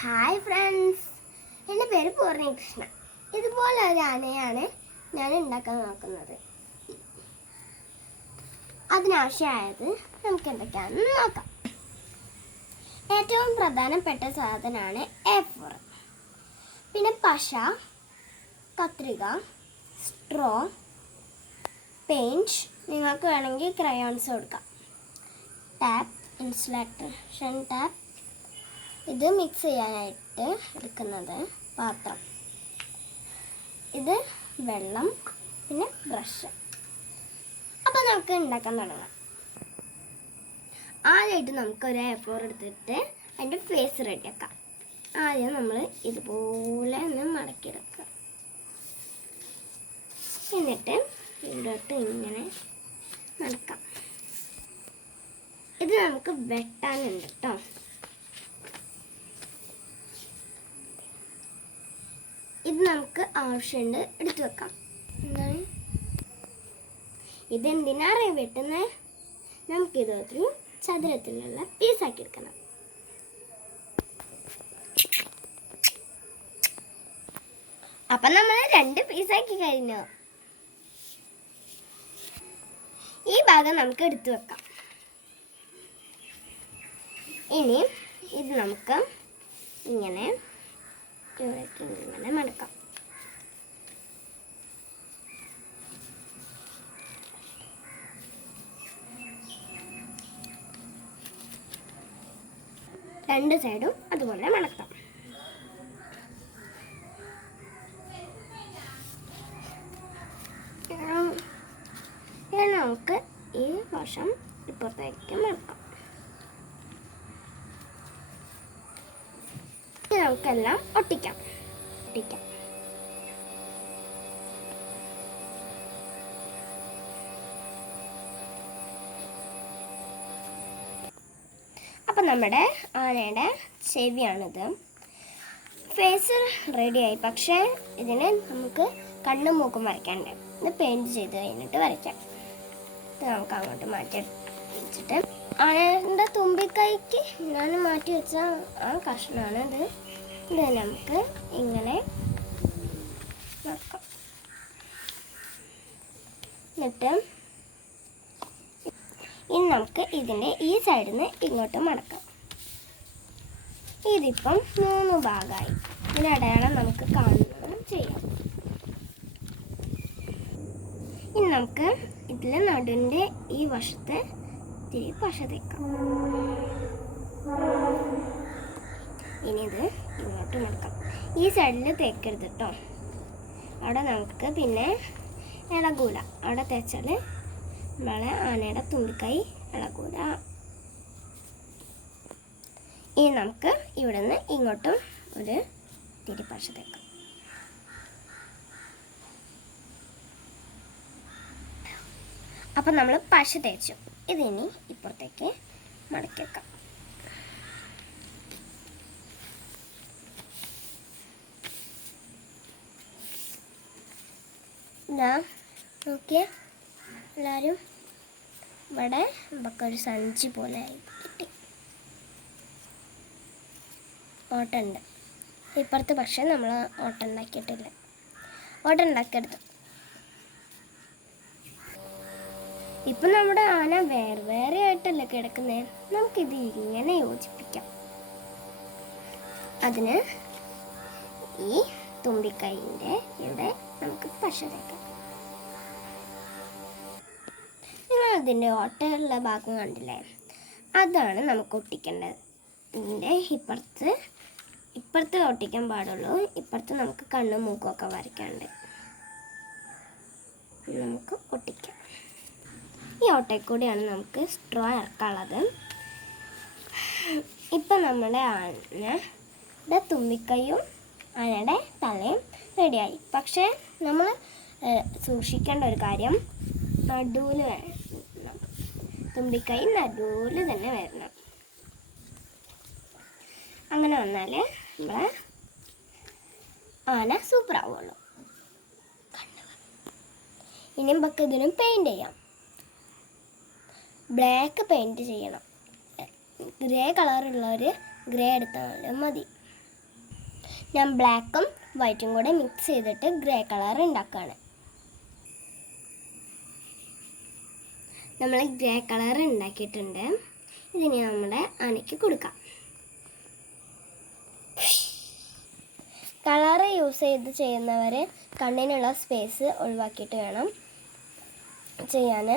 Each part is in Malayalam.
ഹായ് ഫ്രണ്ട്സ്, എൻ്റെ പേര് പൂർണ്ണികൃഷ്ണ. ഇതുപോലെ ഒരു ആനയാണ് ഞാൻ ഉണ്ടാക്കാൻ നോക്കുന്നത്. അതിനാവശ്യമായത് നമുക്ക് എന്തൊക്കെയാണെന്ന് നോക്കാം. ഏറ്റവും പ്രധാനപ്പെട്ട സാധനമാണ് A4, പിന്നെ പശ, കത്രിക, സ്ട്രോ, പെയിൻറ്റ്, നിങ്ങൾക്ക് വേണമെങ്കിൽ ക്രയോൺസ് കൊടുക്കാം, ടാപ്പ്, ഇൻസുലേഷൻ ടാപ്പ്, ഇത് മിക്സ് ചെയ്യാനായിട്ട് എടുക്കുന്നത് പാത്രം, ഇത് വെള്ളം, പിന്നെ ബ്രഷ്. അപ്പോൾ നമുക്ക് ഉണ്ടാക്കാൻ തുടങ്ങാം. ആദ്യമായിട്ട് നമുക്കൊരു A4 എടുത്തിട്ട് അതിൻ്റെ ഫേസ് റെഡിയാക്കാം. ആദ്യം നമ്മൾ ഇതുപോലെ ഒന്ന് മടക്കിയെടുക്കുക. എന്നിട്ട് ഇവിടോട്ട് ഇങ്ങനെ മടക്കാം. ഇത് നമുക്ക് വെട്ടാനുണ്ട് കേട്ടോ. ഇത് നമുക്ക് ആവശ്യമുണ്ട് എടുത്തു വെക്കാം. എന്താണ് ഇതെന്തിനാണ് വെട്ടുന്നത്? നമുക്കിതൊരു ചതുരത്തിലുള്ള പീസാക്കി എടുക്കണം. അപ്പം നമ്മൾ 2 പീസാക്കി കഴിഞ്ഞു. ഈ ഭാഗം നമുക്ക് എടുത്തു വെക്കാം. ഇനി ഇത് നമുക്ക് ഇങ്ങനെ ഇവിടേക്ക് ഇങ്ങനെ മടക്കാം. രണ്ട് സൈഡും അതുപോലെ മടക്കാം. നമുക്ക് ഈ വശം ഇപ്പുറത്തേക്ക് മടക്കാം. നമുക്കെല്ലാം ഒട്ടിക്കാം. അപ്പം നമ്മുടെ ആനയുടെ ചെവിയാണിത്. ഫേസ് റെഡിയായി. പക്ഷേ ഇതിന് നമുക്ക് കണ്ണും മൂക്കും വരയ്ക്കാണ്ട്. ഇത് പെയിൻറ്റ് ചെയ്ത് കഴിഞ്ഞിട്ട് വരയ്ക്കാം. ഇത് നമുക്ക് അങ്ങോട്ട് മാറ്റി വെച്ചിട്ട് ആനയുടെ തുമ്പിക്കൈക്ക് ഞാൻ മാറ്റി വെച്ച ആ കഷ്ണമാണ് ഇത്. ഇത് നമുക്ക് ഇങ്ങനെ നോക്കാം. എന്നിട്ട് ഇനി നമുക്ക് ഇതിൻ്റെ ഈ സൈഡിൽ നിന്ന് ഇങ്ങോട്ട് മടക്കാം. ഇതിപ്പം 3 ഭാഗമായി. ഇതിനടയാളം നമുക്ക് കാണുന്നതും ചെയ്യാം. ഇനി നമുക്ക് ഇതിൽ നടുവിൻ്റെ ഈ വശത്ത് ഇത്തിരി പശ തേക്കാം. ഇനി ഇത് ഇങ്ങോട്ട് മടക്കാം. ഈ സൈഡിൽ തേക്കരുത് കേട്ടോ. അവിടെ നമുക്ക് പിന്നെ ഇളകൂല. അവിടെ തേച്ചാൽ നമ്മളെ ആനയുടെ തുമ്പിക്കൈ ഇളകൂല. ഇനി നമുക്ക് ഇവിടെ നിന്ന് ഇങ്ങോട്ടും ഒരു തിരി പശ തേക്കാം. അപ്പം നമ്മൾ പശ തേച്ചു. ഇതിനി ഇപ്പുറത്തേക്ക് മടക്കി വെക്കാം. ഇതാ നോക്കിയേ എല്ലാവരും, ഇവിടെ നമുക്കൊരു സഞ്ചി പോലെ കിട്ടി. ഓട്ടുണ്ട് ഇപ്പുറത്ത്. പക്ഷേ നമ്മൾ ഓട്ടം ഉണ്ടാക്കിയിട്ടില്ല. ഓട്ടം ഉണ്ടാക്കരുത്. ഇപ്പം നമ്മുടെ ആന വേറെ ആയിട്ടല്ല കിടക്കുന്നത്. നമുക്കിത് ഇങ്ങനെ യോജിപ്പിക്കാം. അതിന് ഈ തുമ്പിക്കൈൻ്റെ ഇവിടെ നമുക്ക് പശ തേക്കാം. നിങ്ങൾ അതിൻ്റെ ഓട്ടയുള്ള ഭാഗം കണ്ടില്ലേ? അതാണ് നമുക്ക് ഒട്ടിക്കേണ്ടത്. ഇതിൻ്റെ ഇപ്പുറത്ത് ഒട്ടിക്കാൻ പാടുള്ളൂ. ഇപ്പുറത്ത് നമുക്ക് കണ്ണും മൂക്കുമൊക്കെ വരയ്ക്കാണ്ട് നമുക്ക് ഒട്ടിക്കാം. ഈ ഓട്ടയിൽ കൂടിയാണ് നമുക്ക് സ്ട്രോ ഇറക്കാനുള്ളത്. ഇപ്പം നമ്മുടെ ആനയുടെ തുമ്പിക്കൈയും ആനയുടെ തലയും റെഡിയായി. പക്ഷേ നമ്മൾ സൂക്ഷിക്കേണ്ട ഒരു കാര്യം, നടുവിൽ വരണം. തുമ്പിക്കൈ നടുവിൽ തന്നെ വരണം. അങ്ങനെ വന്നാൽ നമ്മളെ ആന സൂപ്പറാവുള്ളൂ. ഇനി നമുക്ക് ഇതിനും പെയിൻറ്റ് ചെയ്യാം. ബ്ലാക്ക് പെയിൻറ്റ് ചെയ്യണം. ഗ്രേ കളറുള്ളവർ ഗ്രേ എടുത്താൽ മതി. ഞാൻ ബ്ലാക്കും വൈറ്റും കൂടെ മിക്സ് ചെയ്തിട്ട് ഗ്രേ കളർ ഉണ്ടാക്കുകയാണ്. നമ്മൾ ഗ്രേ കളർ ഉണ്ടാക്കിയിട്ടുണ്ട്. ഇതിന് നമ്മുടെ ആനയ്ക്ക് കൊടുക്കാം. കളർ യൂസ് ചെയ്ത് ചെയ്യുന്നവർ കണ്ണിനുള്ള സ്പേസ് ഒഴിവാക്കിയിട്ട് വേണം ചെയ്യാൻ.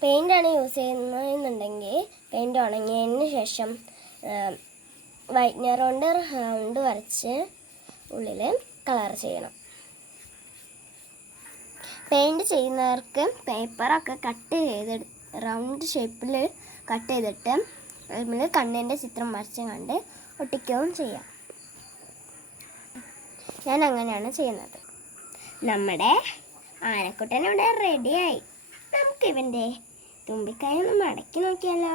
പെയിൻ്റാണ് യൂസ് ചെയ്യുന്നതെന്നുണ്ടെങ്കിൽ പെയിൻറ് ഉണങ്ങിയതിന് ശേഷം വൈറ്റ്നർ കൊണ്ട് റൗണ്ട് വരച്ച് ഉള്ളിൽ കളർ ചെയ്യണം. പെയിൻറ് ചെയ്യുന്നവർക്ക് പേപ്പറൊക്കെ കട്ട് ചെയ്ത് റൗണ്ട് ഷേപ്പിൽ കട്ട് ചെയ്തിട്ട് നമ്മൾ കണ്ണിൻ്റെ ചിത്രം വരച്ച് കണ്ട് ഒട്ടിക്കുകയും ചെയ്യാം. ഞാൻ അങ്ങനെയാണ് ചെയ്യുന്നത്. നമ്മുടെ ആനക്കുട്ടൻ ഇവിടെ റെഡിയായി. നമുക്ക് ഇവൻ്റെ തുമ്പിക്കൈ ഒന്ന് മടക്കി നോക്കിയാലോ?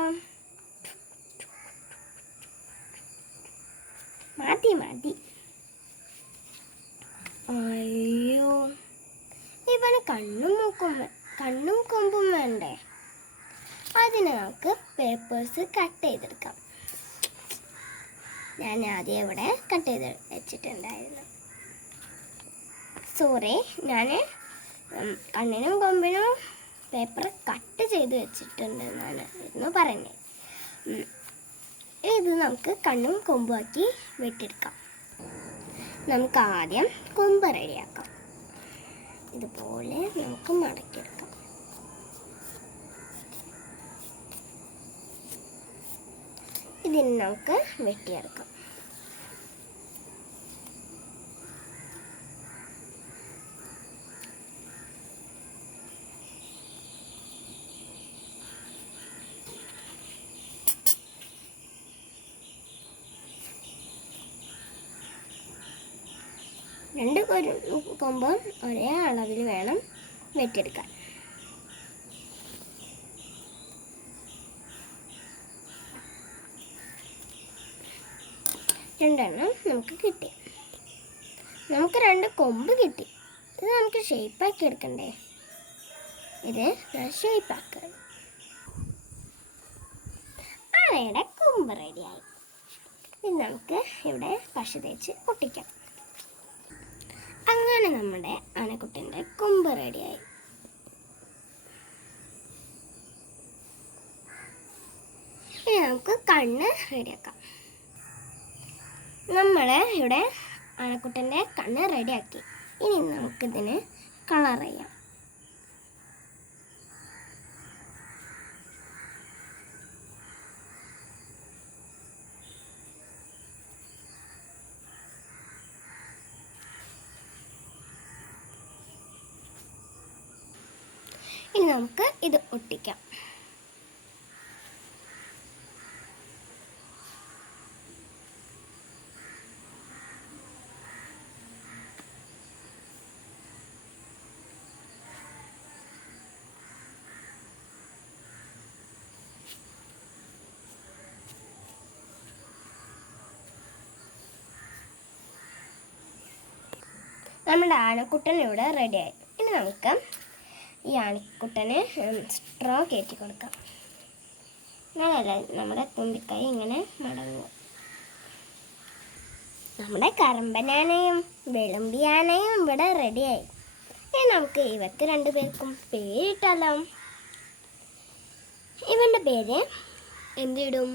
മതി മതി. അയ്യോ, ഇവന് കണ്ണും കൊമ്പും വേണ്ടേ? അതിന് നമുക്ക് പേപ്പേഴ്സ് കട്ട് ചെയ്തെടുക്കാം. ഞാൻ ആദ്യം ഇവിടെ കട്ട് ചെയ്ത് വെച്ചിട്ടുണ്ടായിരുന്നു. സോറി, ഞാൻ കണ്ണിനും കൊമ്പിനും പേപ്പർ കട്ട് ചെയ്ത് വെച്ചിട്ടുണ്ടെന്നാണ് പറയുന്നത്. ഇത് നമുക്ക് കണ്ണും കൊമ്പുമാക്കി വെട്ടിയെടുക്കാം. നമുക്ക് ആദ്യം കൊമ്പ് റെഡിയാക്കാം. ഇതുപോലെ നമുക്ക് മടക്കിയെടുക്കാം. ഇതിന് നമുക്ക് വെട്ടിയെടുക്കാം. രണ്ട് കൊമ്പും ഒരേ അളവിൽ വേണം വെട്ടിയെടുക്കാൻ. രണ്ടെണ്ണം നമുക്ക് കിട്ടി. നമുക്ക് രണ്ട് കൊമ്പ് കിട്ടി. ഇത് നമുക്ക് ഷേപ്പാക്കി എടുക്കണ്ടേ? ഇത് ഞാൻ ഷേപ്പാക്കാം. ആനയുടെ കൊമ്പ് റെഡിയായി. ഇത് നമുക്ക് ഇവിടെ പശ തേച്ച് ഒട്ടിക്കാം. അങ്ങനെ നമ്മുടെ ആനക്കുട്ടൻ്റെ കൊമ്പ് റെഡിയായി. ഇനി നമുക്ക് കണ്ണ് റെഡിയാക്കാം. നമ്മൾ ഇവിടെ ആനക്കുട്ടൻ്റെ കണ്ണ് റെഡിയാക്കി. ഇനി നമുക്കിതിന് കളർ ചെയ്യാം. ഇനി നമുക്ക് ഇത് ഒട്ടിക്കാം. നമ്മുടെ ആനക്കുട്ടൻ ഇവിടെ റെഡിയായി. ഇനി നമുക്ക് ഈ ആനക്കുട്ടന് സ്ട്രോ കയറ്റി കൊടുക്കാം. അങ്ങനെയല്ല നമ്മുടെ തുമ്പിക്കൈ ഇങ്ങനെ മടങ്ങും. നമ്മുടെ കറമ്പനാനയും വെളുമ്പിയാനയും ഇവിടെ റെഡിയായി. ഇനി നമുക്ക് ഇവർക്ക് രണ്ടുപേർക്കും പേരിട്ടാലോ? ഇവൻ്റെ പേര് എന്തിടും?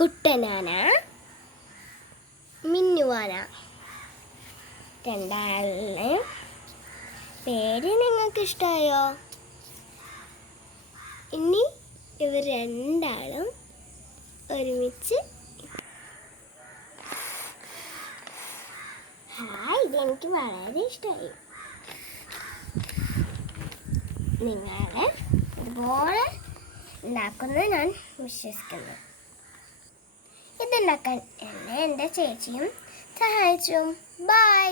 കുട്ടനാന, മിന്നുവാന. രണ്ടാളിന് പേര് നിങ്ങൾക്ക് ഇഷ്ടമായോ? ഇനി ഇവർ രണ്ടാളും ഒരുമിച്ച് ഹായ്, ഇതെനിക്ക് വളരെ ഇഷ്ടമായി. നിങ്ങൾ ഇതുപോലെ ഉണ്ടാക്കുന്നത് ഞാൻ വിശ്വസിക്കുന്നു. ഇതുണ്ടാക്കാൻ എന്നെ എൻ്റെ ചേച്ചിയും സഹായിച്ചു. ബൈ.